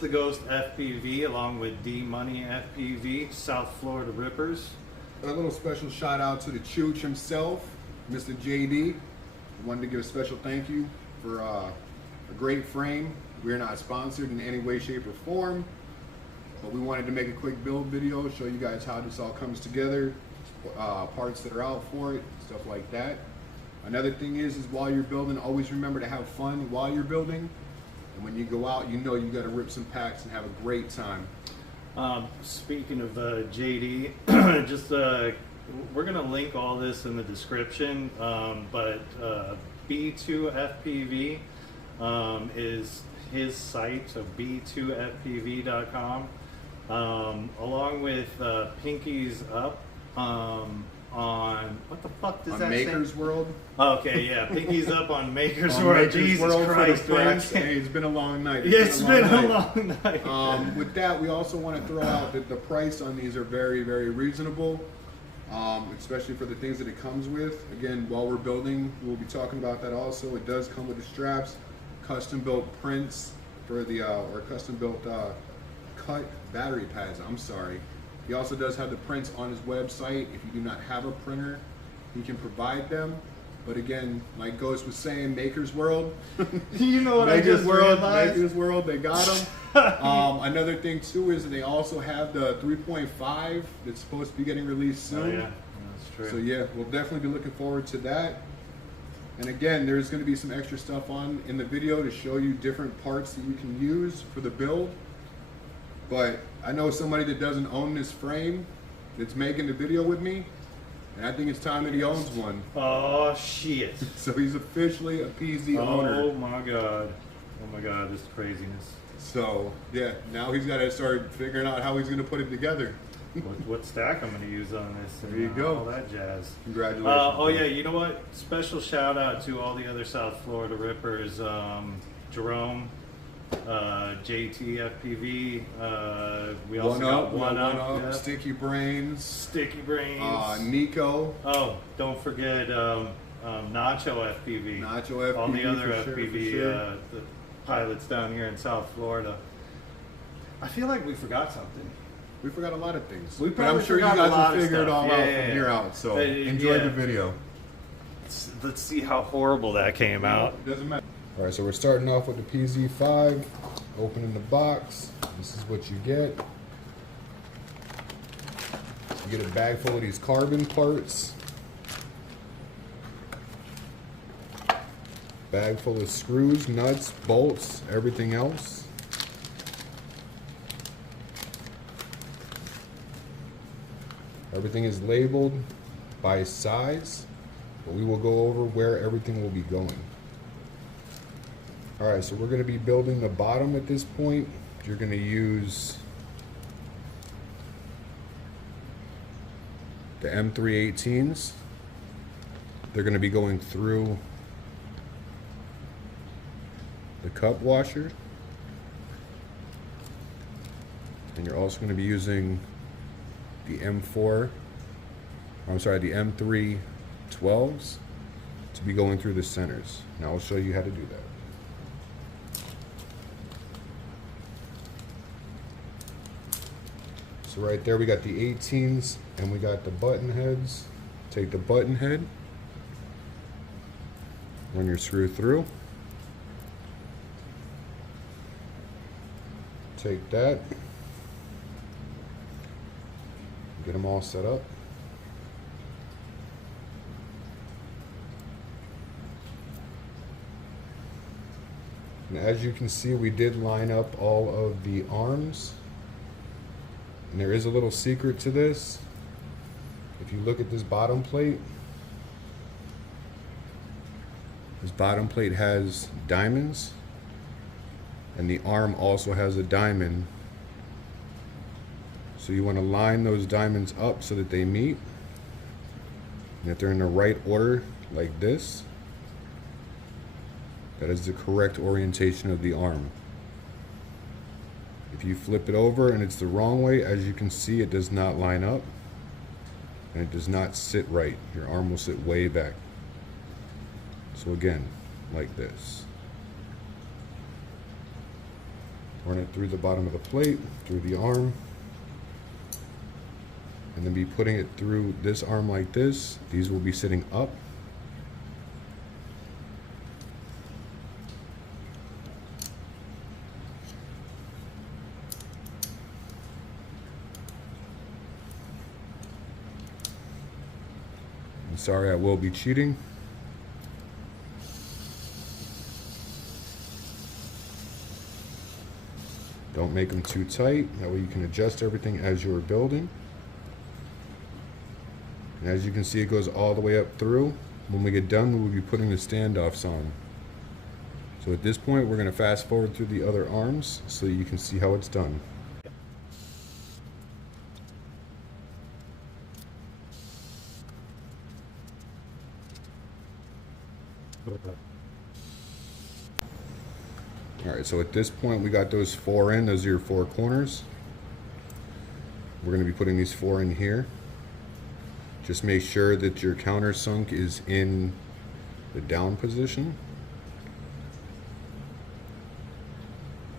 The Ghost FPV along with D Money FPV, South Florida Rippers. A little special shout out to the Chooch himself, Mr. JD. Wanted to give a special thank you for a great frame. We're not sponsored in any way, shape, or form, but we wanted to make a quick build video, show you guys how this all comes together, parts that are out for it, stuff like that. Another thing is while you're building, always remember to have fun while you're building. And when you go out, you know you got to rip some packs and have a great time. Speaking of JD, just we're gonna link all this in the description. But B2 FPV is his site, so b2fpv.com, along with Pinky's Up. On what the fuck does that Maker's say? World. Okay, yeah, Pinky's Up on Maker's World. Jesus Christ, man. Hey, it's been a long night. It's been a long night. With that, we also want to throw out that the price on these are very, very reasonable, especially for the things that it comes with. Again, while we're building, we'll be talking about that also. It does come with the straps, custom built prints for the or custom built cut battery pads. I'm sorry. He also does have the prints on his website. If you do not have a printer, he can provide them. But again, like Ghost was saying, Maker's World. You know what I just realized? Maker's World, they got them. Another thing too is that they also have the 3.5 that's supposed to be getting released soon. Oh yeah, that's true. So yeah, we'll definitely be looking forward to that. And again, there's going to be some extra stuff on in the video to show you different parts that you can use for the build. But I know somebody that doesn't own this frame that's making the video with me, and I think it's time that he owns one. Oh shit. So he's officially a PZ owner. Oh my god. Oh my god, this is craziness. So yeah, now he's got to start figuring out how he's going to put it together. what stack I'm going to use on this. There you go. All that jazz. Congratulations. Oh yeah, you know what? Special shout out to all the other South Florida Rippers. Jerome, JT FPV, we also got one up, yeah. Sticky Brains, Nico. Oh, don't forget Nacho FPV. Nacho FPV, all the other for FPV sure. The pilots down here in South Florida. I feel like we forgot something. We forgot a lot of things. But I'm sure you guys will figure it all out from here out. So enjoy the video. Let's see how horrible that came out. It doesn't matter. All right, so we're starting off with the PZ5, opening the box. This is what you get. You get a bag full of these carbon parts. Bag full of screws, nuts, bolts, everything else. Everything is labeled by size, but we will go over where everything will be going. All right, so we're going to be building the bottom at this point. You're going to use the M318s. They're going to be going through the cup washer. And you're also going to be using the M312s to be going through the centers. Now I'll show you how to do that. So right there we got the 18s and we got the button heads. Take the button head, run your screw through. Take that, get them all set up. And as you can see, we did line up all of the arms. And there is a little secret to this. If you look at this bottom plate, this bottom plate has diamonds, and the arm also has a diamond. So you want to line those diamonds up so that they meet. And if they're in the right order, like this, that is the correct orientation of the arm. If you flip it over and it's the wrong way, as you can see, it does not line up and it does not sit right. Your arm will sit way back. So again, like this. Run it through the bottom of the plate, through the arm, and then be putting it through this arm like this. These will be sitting up. I'm sorry, I will be cheating. Don't make them too tight, that way you can adjust everything as you're building. And as you can see, it goes all the way up through. When we get done, we will be putting the standoffs on. So at this point, we're going to fast forward through the other arms so you can see how it's done. Alright, so at this point we got those 4 in, those are your 4 corners. We're going to be putting these 4 in here. Just make sure that your countersunk is in the down position.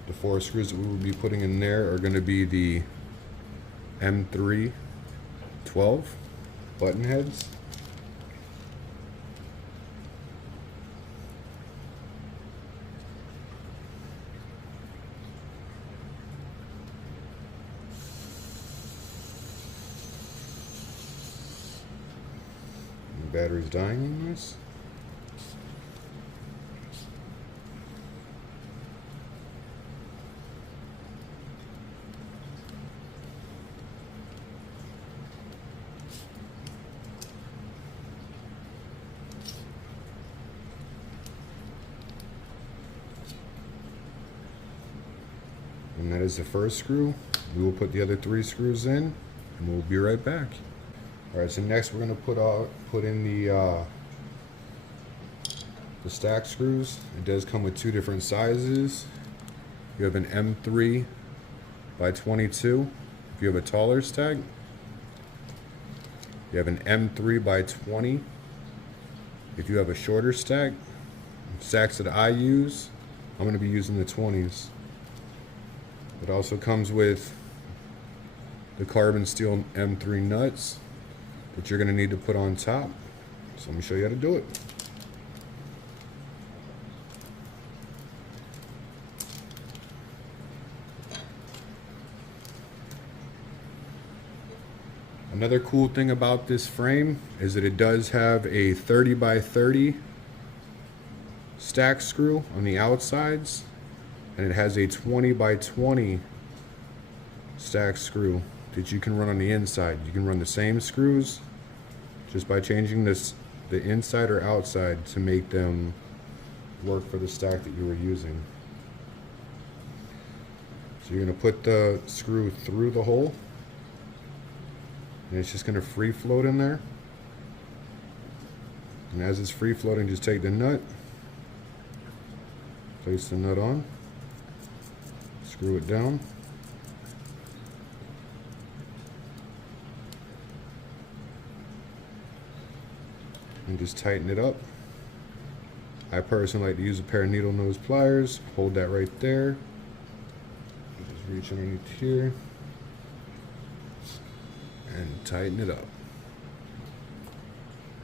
The 4 screws that we will be putting in there are going to be the M3 12 button heads. Battery's dying on this. And that is the first screw. We will put the other 3 screws in and we'll be right back. Alright, so next we're going to put in the stack screws. It does come with 2 different sizes. You have an M3 by 22 if you have a taller stack. You have an M3 by 20 if you have a shorter stack. Stacks that I use, I'm going to be using the 20s. It also comes with the carbon steel M3 nuts that you're going to need to put on top. So let me show you how to do it. Another cool thing about this frame is that it does have a 30 by 30 stack screw on the outsides, and it has a 20 by 20 stack screw that you can run on the inside. You can run the same screws just by changing the inside or outside to make them work for the stack that you were using. So you're going to put the screw through the hole, and it's just going to free float in there. And as it's free floating, just take the nut, place the nut on, screw it down, and just tighten it up. I personally like to use a pair of needle nose pliers. Hold that right there. Just reach underneath here and tighten it up.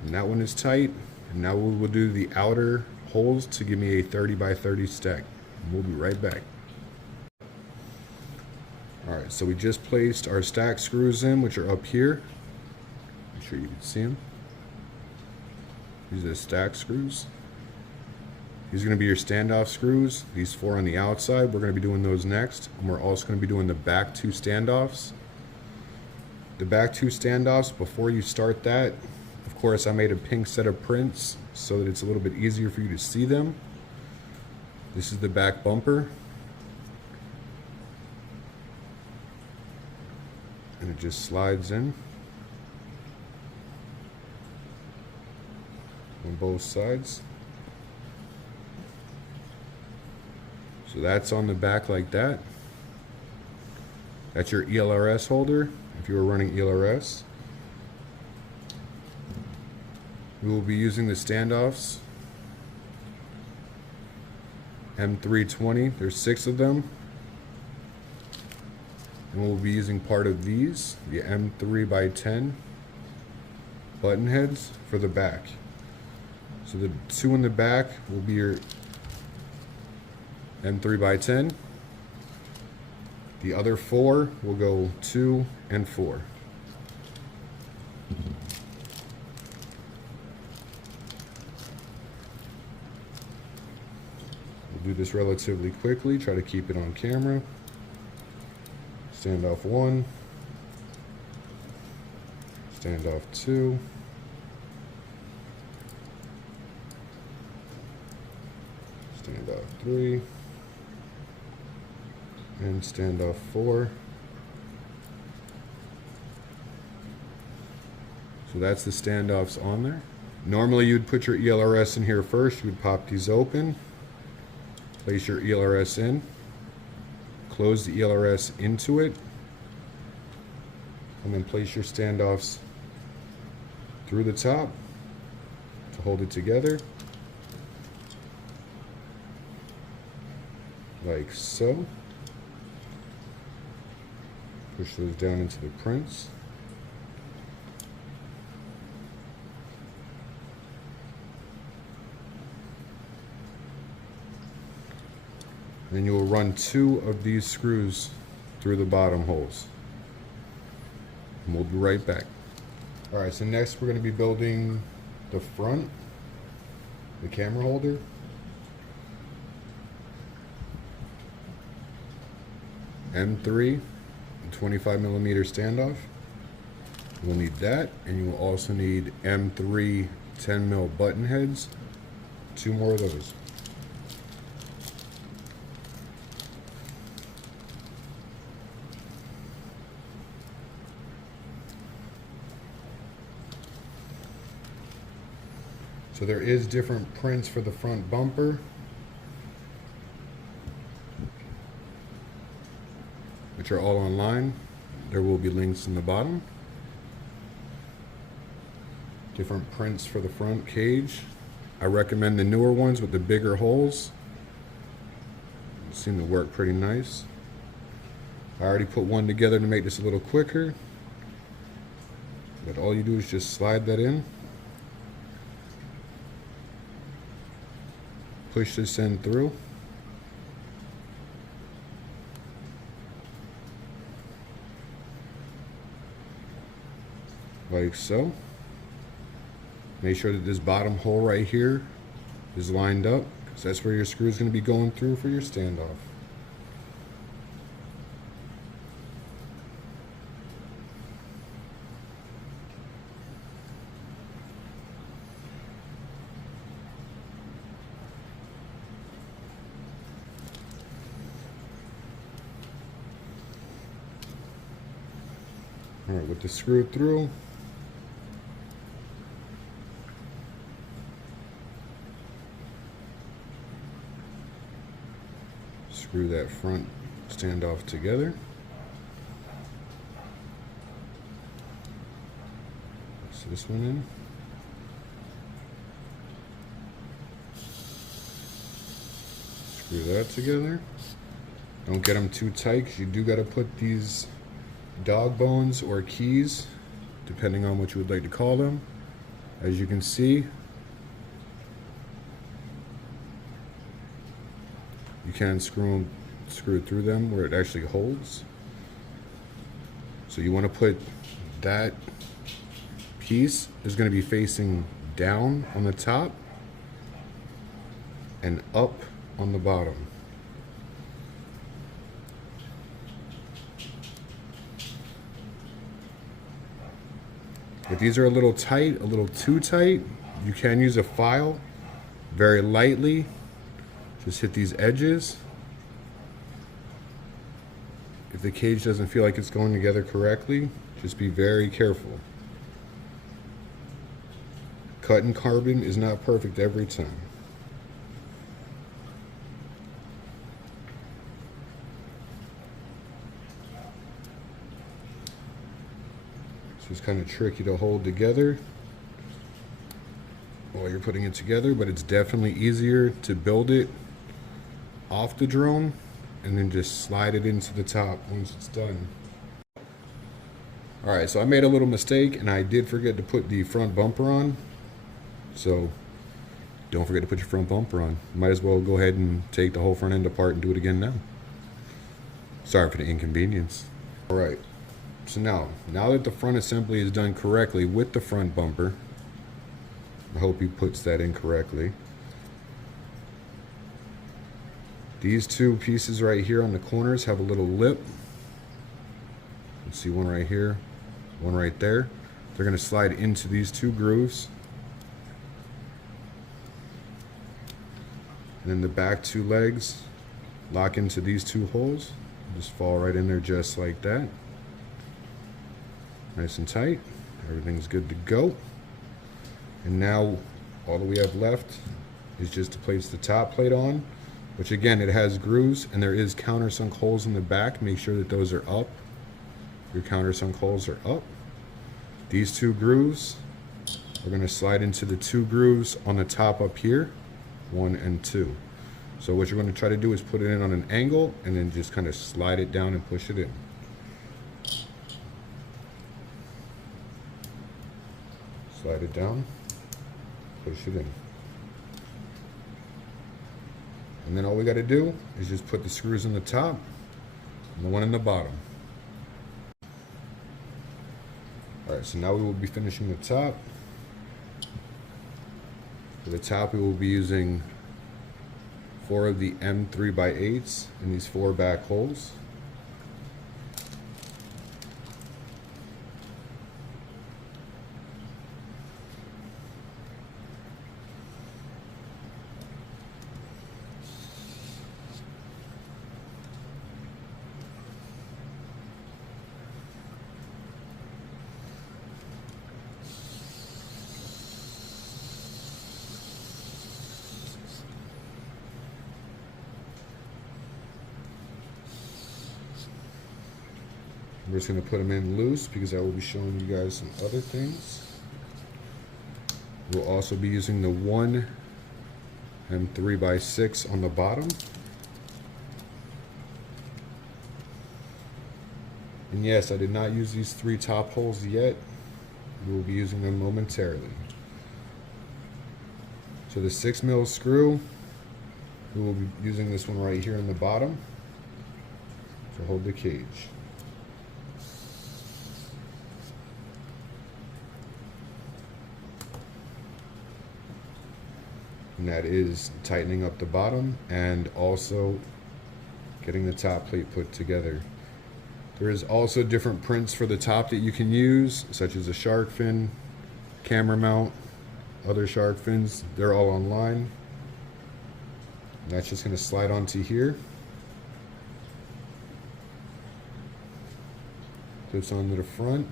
And that one is tight. And now we will do the outer holes to give me a 30 by 30 stack. And we'll be right back. Alright, so we just placed our stack screws in, which are up here. Make sure you can see them. These are the stack screws. These are going to be your standoff screws. These 4 on the outside, we're going to be doing those next. And we're also going to be doing the back 2 standoffs. The back 2 standoffs, before you start that, of course I made a pink set of prints so that it's a little bit easier for you to see them. This is the back bumper. And it just slides in on both sides. So that's on the back like that. That's your ELRS holder if you were running ELRS. We will be using the standoffs M320. There's 6 of them. And we'll be using part of these, the M3x10 button heads for the back. So the 2 in the back will be your M3x10. The other 4 will go 2 and 4. We'll do this relatively quickly, try to keep it on camera. Standoff 1, standoff 2, standoff 3, and standoff 4. So that's the standoffs on there. Normally you'd put your ELRS in here first. You would pop these open, place your ELRS in, close the ELRS into it, and then place your standoffs through the top to hold it together, like so. Push those down into the prints. Then you will run 2 of these screws through the bottom holes. And we'll be right back. Alright, so next we're going to be building the front, the camera holder. M3 and 25mm standoff. We'll need that, and you will also need M3 10mm button heads. 2 more of those. So there is different prints for the front bumper, which are all online. There will be links in the bottom. Different prints for the front cage. I recommend the newer ones with the bigger holes. They seem to work pretty nice. I already put one together to make this a little quicker. But all you do is just slide that in. Push this in through. Like so. Make sure that this bottom hole right here is lined up, because that's where your screw is going to be going through for your standoff. Alright, with the screw through, screw that front standoff together. Place this one in. Screw that together. Don't get them too tight, because you do got to put these dog bones or keys, depending on what you would like to call them. As you can see, you can screw through them where it actually holds. So you want to put that piece is going to be facing down on the top and up on the bottom. If these are a little tight, a little too tight, you can use a file very lightly. Just hit these edges. If the cage doesn't feel like it's going together correctly, just be very careful. Cutting carbon is not perfect every time. So it's kind of tricky to hold together while you're putting it together, but it's definitely easier to build it off the drone and then just slide it into the top once it's done. Alright, so I made a little mistake and I did forget to put the front bumper on. So don't forget to put your front bumper on. Might as well go ahead and take the whole front end apart and do it again now. Sorry for the inconvenience. Alright, so now that the front assembly is done correctly with the front bumper, I hope he puts that in correctly. These two pieces right here on the corners have a little lip. You can see one right here, one right there. They're going to slide into these two grooves. And then the back two legs lock into these two holes. Just fall right in there just like that. Nice and tight. Everything's good to go. And now all that we have left is just to place the top plate on, which again, it has grooves and there is countersunk holes in the back. Make sure that those are up. Your countersunk holes are up. These two grooves are going to slide into the two grooves on the top up here, 1 and 2. So what you're going to try to do is put it in on an angle and then just kind of slide it down and push it in. Slide it down, push it in. And then all we got to do is just put the screws in the top and the one in the bottom. Alright, so now we will be finishing the top. For the top we will be using 4 of the M3x8s in these 4 back holes. We're just going to put them in loose because I will be showing you guys some other things. We'll also be using the 1 M3x6 on the bottom. And yes, I did not use these 3 top holes yet. We will be using them momentarily. So the 6mm screw, we will be using this one right here in the bottom to hold the cage. And that is tightening up the bottom and also getting the top plate put together. There is also different prints for the top that you can use, such as a shark fin, camera mount, other shark fins. They're all online. And that's just going to slide onto here. Clips onto the front.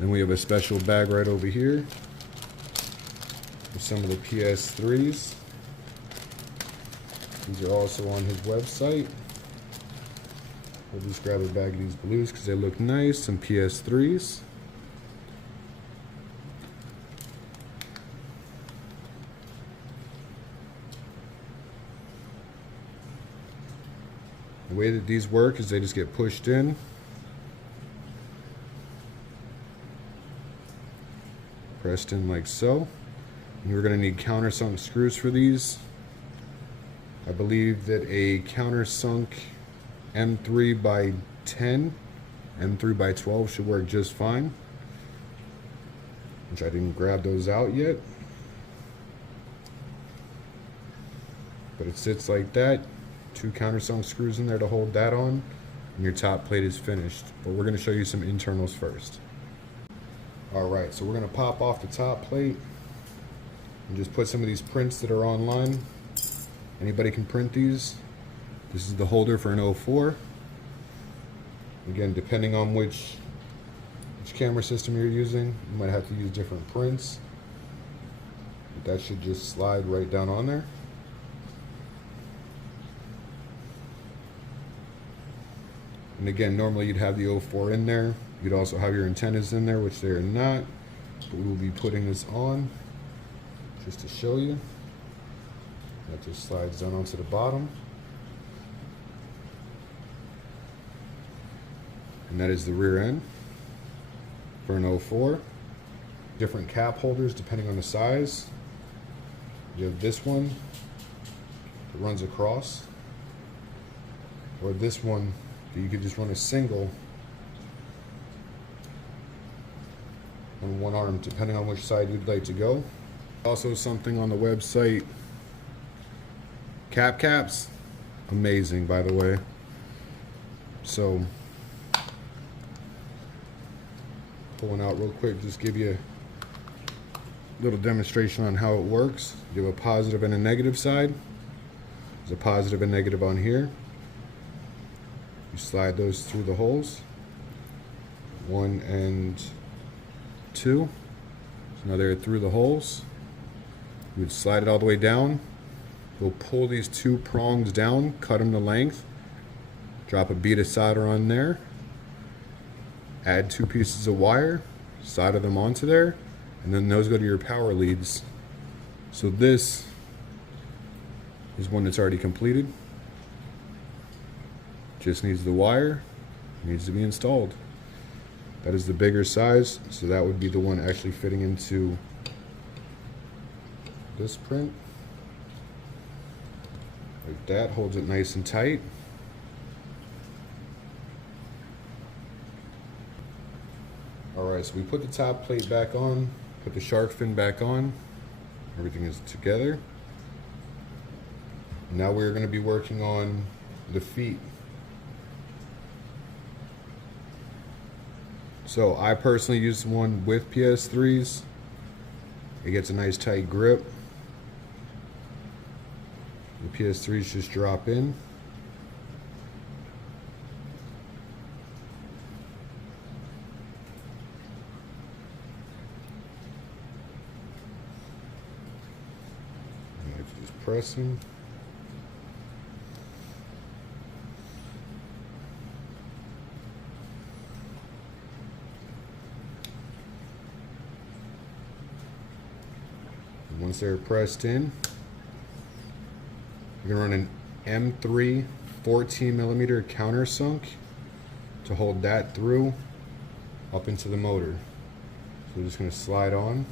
Then we have a special bag right over here with some of the PS3s. These are also on his website. We'll just grab a bag of these blues because they look nice. Some PS3s. The way that these work is they just get pushed in. Pressed in like so. And you're going to need countersunk screws for these. I believe that a countersunk M3x10, M3x12 should work just fine. Which I didn't grab those out yet. But it sits like that. 2 countersunk screws in there to hold that on. And your top plate is finished. But we're going to show you some internals first. Alright, so we're going to pop off the top plate. And just put some of these prints that are online. Anybody can print these. This is the holder for an 04. Again, depending on which camera system you're using, you might have to use different prints. But that should just slide right down on there. And again, normally you'd have the 04 in there. You'd also have your antennas in there, which they are not. But we will be putting this on just to show you. That just slides down onto the bottom. and that is the rear end for an 04. Different cap holders depending on the size. You have this one that runs across, or this one that you could just run a single on one arm, depending on which side you'd like to go. Also something on the website, caps, amazing by the way. So pulling out real quick, just give you a little demonstration on how it works. You have a positive and a negative side. There's a positive and negative on here. You slide those through the holes, 1 and 2. So now they're through the holes. You would slide it all the way down. You'll pull these 2 prongs down, cut them to length, drop a bead of solder on there, add 2 pieces of wire, solder them onto there, and then those go to your power leads. So this is one that's already completed. Just needs the wire, needs to be installed. That is the bigger size, so that would be the one actually fitting into this print. Like that, holds it nice and tight. Alright, so we put the top plate back on, put the shark fin back on, everything is together. Now we're going to be working on the feet. So I personally use one with PS3s. It gets a nice tight grip. The PS3s just drop in. Just pressing. Once they're pressed in, you're going to run an M3 14mm countersunk to hold that through up into the motor. So we're just going to slide on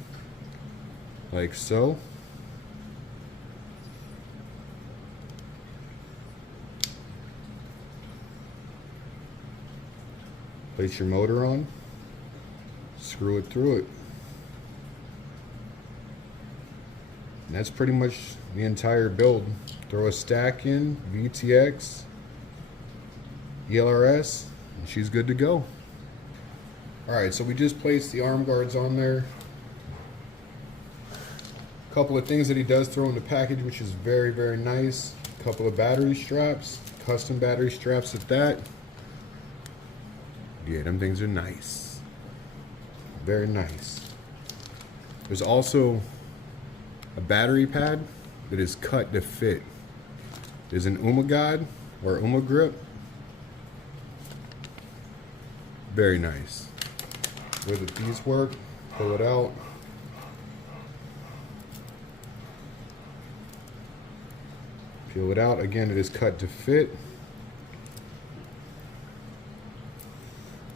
like so. Place your motor on, screw it through it. And that's pretty much the entire build. Throw a stack in, VTX, ELRS, and she's good to go. Alright, so we just placed the arm guards on there. A couple of things that he does throw in the package, which is very, very nice. A couple of battery straps, custom battery straps at that. Yeah, them things are nice. Very nice. There's also a battery pad that is cut to fit. There's an Umagod or Umagrip. Very nice. The way that these work, pull it out. Peel it out. Again, it is cut to fit.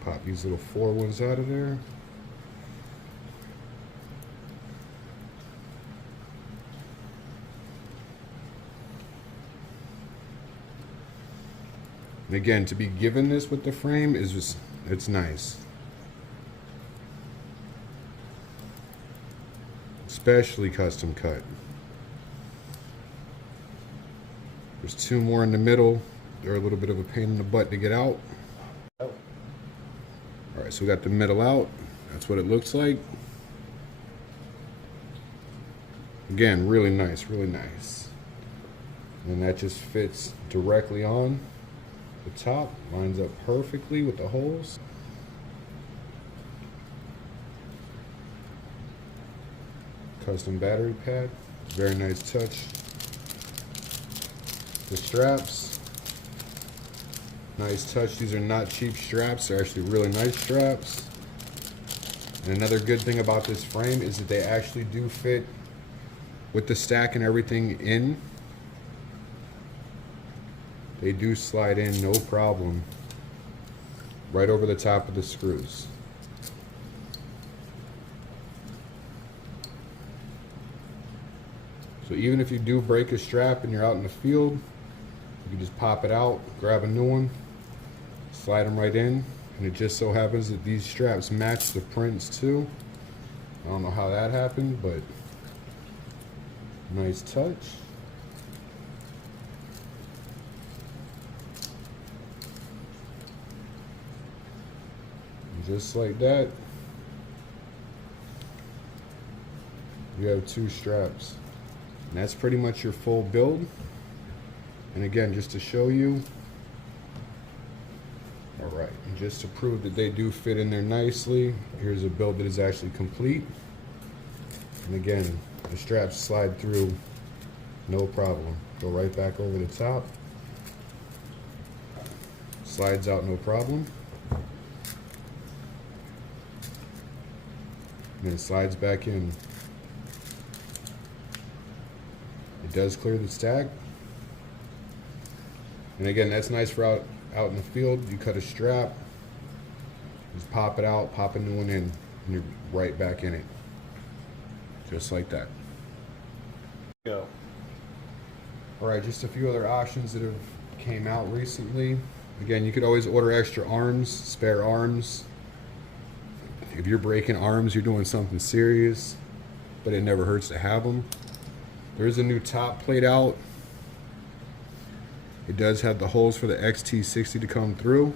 Pop these little 4 ones out of there. And again, to be given this with the frame is just, it's nice. Especially custom cut. There's 2 more in the middle. They're a little bit of a pain in the butt to get out. Alright, so we got the middle out. That's what it looks like. Again, really nice, really nice. And that just fits directly on the top, lines up perfectly with the holes. Custom battery pad, very nice touch. The straps, nice touch. These are not cheap straps, they're actually really nice straps. And another good thing about this frame is that they actually do fit with the stack and everything in. They do slide in no problem. right over the top of the screws. So even if you do break a strap and you're out in the field, you can just pop it out, grab a new one, slide them right in, and it just so happens that these straps match the prints too. I don't know how that happened, but nice touch. And just like that, you have 2 straps. And that's pretty much your full build. And again, just to show you, all right, and just to prove that they do fit in there nicely, here's a build that is actually complete. And again, the straps slide through no problem. Go right back over the top. Slides out no problem. And then slides back in. It does clear the stack. And again, that's nice for out in the field. You cut a strap, just pop it out, pop a new one in, and you're right back in it. Just like that. Go. All right, just a few other options that have came out recently. Again, you could always order extra arms, spare arms. If you're breaking arms, you're doing something serious, but it never hurts to have them. There's a new top plate out. It does have the holes for the XT60 to come through.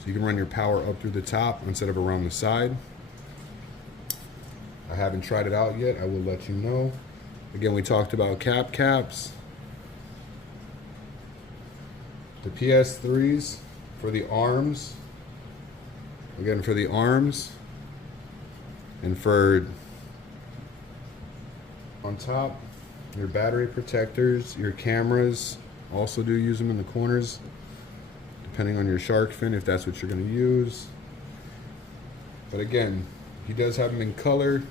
So you can run your power up through the top instead of around the side. I haven't tried it out yet. I will let you know. Again, we talked about caps. The PS3s for the arms. Again, for the arms. And for on top, your battery protectors, your cameras, also do use them in the corners, depending on your shark fin, if that's what you're going to use. But again, he does have them in color.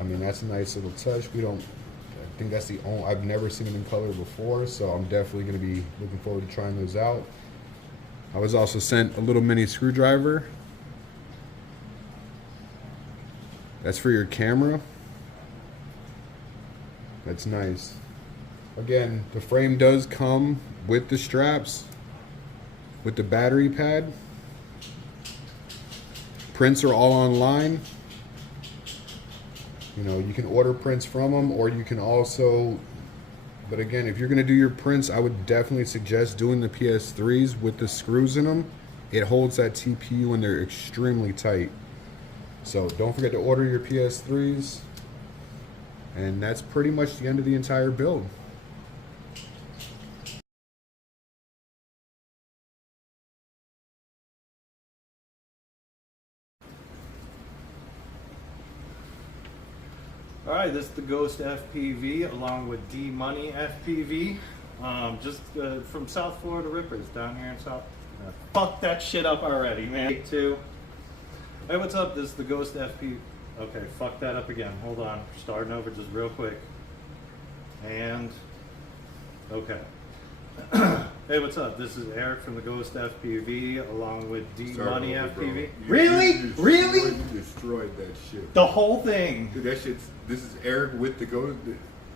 I mean, that's a nice little touch. I think that's the only, I've never seen them in color before, so I'm definitely going to be looking forward to trying those out. I was also sent a little mini screwdriver. That's for your camera. That's nice. Again, the frame does come with the straps, with the battery pad. Prints are all online. You know, you can order prints from them, or you can also, but again, if you're gonna do your prints, I would definitely suggest doing the PS3s with the screws in them. It holds that TPU and they're extremely tight. So don't forget to order your PS3s. And that's pretty much the end of the entire build. All right, this is the Ghost FPV along with D Money FPV. Just from South Florida Rippers down here in South. Fuck that shit up already, man. Take 2. Hey, what's up? This is the Ghost FPV. Okay, fuck that up again. Hold on. Starting over just real quick. And, okay. Hey, what's up? This is Eric from the Ghost FPV along with D Money FPV. Really? Really? You destroyed that shit. The whole thing. Dude, that shit's, this is Eric with the Ghost.